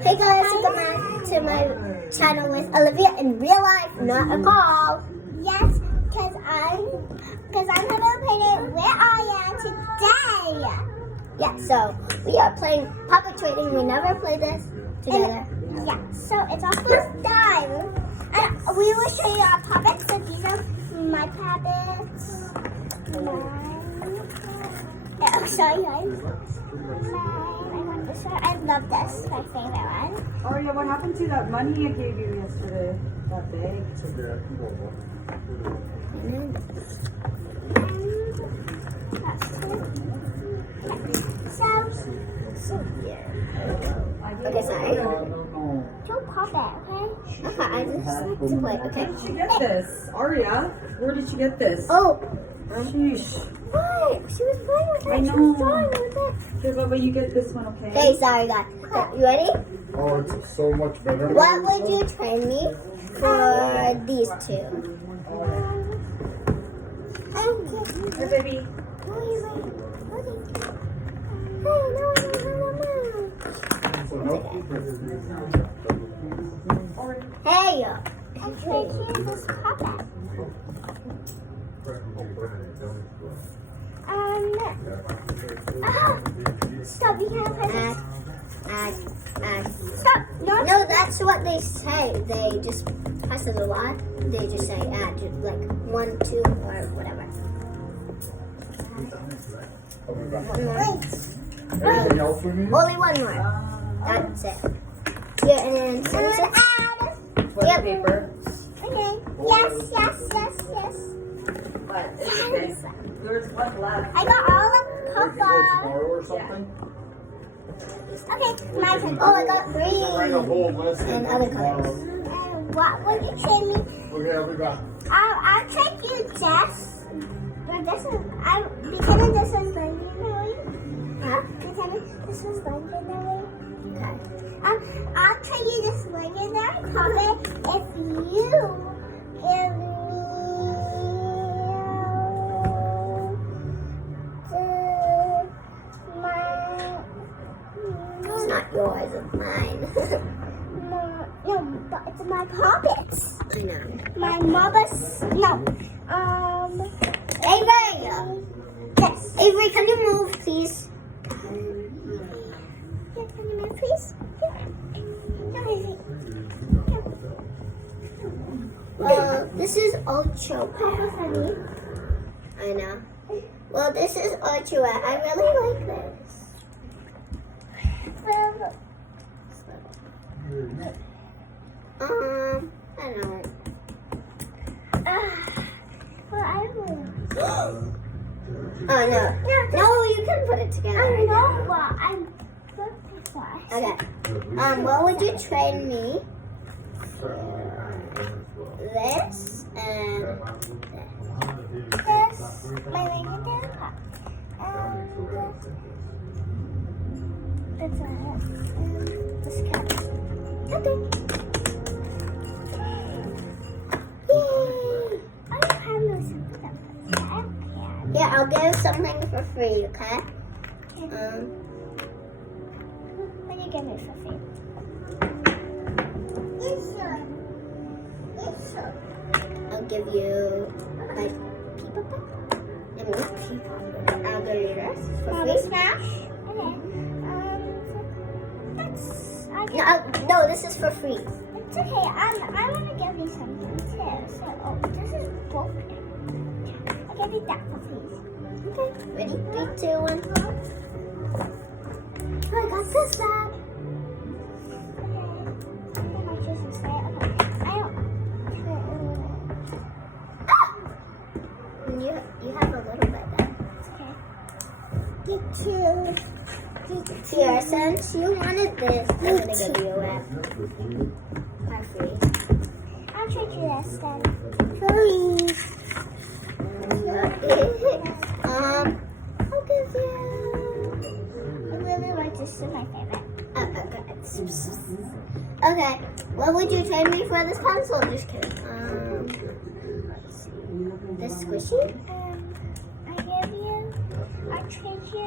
Hey guys, welcome back to my channel with Olivia in real life, not a call. Yes, because I'm gonna play it with Aya today. Yeah, so we are playing puppet trading. We never played this together. Yeah, so it's our first time. And we will show you our puppets. So these are my puppets. I'll show you guys. I want this one. I love this. My favorite one. Oh yeah, what happened to that money I gave you yesterday? That bag? Okay, sorry. Don't pop it, okay? Okay, I just like to play. Okay. Where did she get this? Aria, where did she get this? Oh, Sheesh. what? She was playing with it. I She know. was drawing with it. Okay, but you get this one, okay? Okay, sorry guys. Okay, you ready? Oh, it's so much better. What would you train me for these two? Here, baby. Hey! I'm trying to use this puppet. Stop, you can't press this. Stop, no. No, that's what they say. They just press it a lot. They just say add, like 1, 2, or whatever. One more. Anything else we need? Only one more. That's it. Yeah, and then sentence. What's Yep. the paper? Okay. Yes. What? It's okay. There's one left. I got all the Go cocoa. tomorrow or something? Okay, my turn. Oh, I got Write a 3 whole list and come other tomorrow. colors. What would you train me? Okay, we got. I'll take you this. But this is, pretending this was legendary. Huh? Pretending this was legendary. Okay. I'll trade you this legendary puppet if you give me It's not yours, it's mine. no, but it's my puppets. I know. My mother's, no, Avery! yes. Avery, can you move, please? Here, can you move, please? This is ultra wet. I know. Well, this is ultra wet. I really like this. I don't know. Well, I will. Oh, no. No, you can put it together. I know what I'm looking for. Okay. What would you train me? This and This, my legendary pup. That's it. This cat. Okay. Yay! I don't have no symptoms. I don't care. yeah, I'll give something for free. Okay. What do you give me for free? Yes, sir. I'll give you like people. I'll give you this for Mama free. Smash. Okay. That's. No, this is for free. It's okay. I want to give you something too. So, this is broken. I'll give you that for free. Okay. Ready? 3, 2, 1. Oh, I got this back. You have a little bit there. Here, since you wanted this, I'm gonna give you it for free. I'll trade you this then. Please. I'll give you. I really like this. This is my favorite. Okay. What would you trade me for this pencil? Just kidding. This squishy? I trade you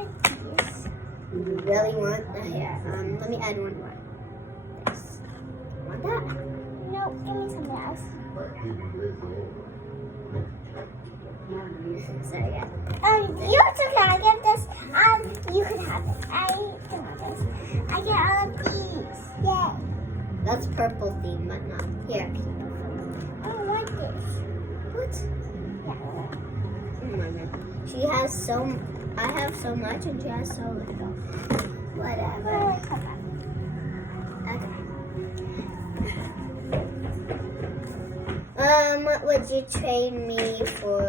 this. You really want the hair? Let me add one more. Want that? No, give me something else. Sorry, guys. Yours okay. I get this. You can have it. I can have this. I get all of these. Yay. That's purple theme, but not here. I don't like this. What? Yeah. She has so. I have so much, and she has so little. Whatever. Okay. Would you trade me for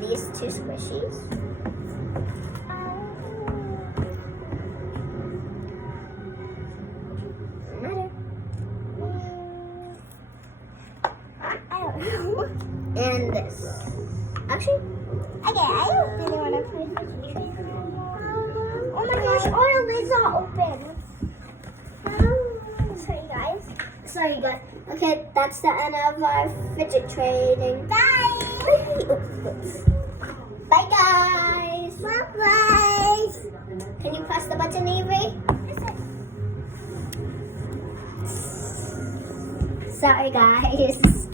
these two squishies? No matter. I don't know. And this. Actually, Okay, I don't really want to play Fidget Train anymore. Oh my gosh, all the lids are open. Sorry, guys. sorry guys. Okay, that's the end of our fidget trading. Bye. Bye guys. Bye. Can you press the button, Avery? Sorry guys.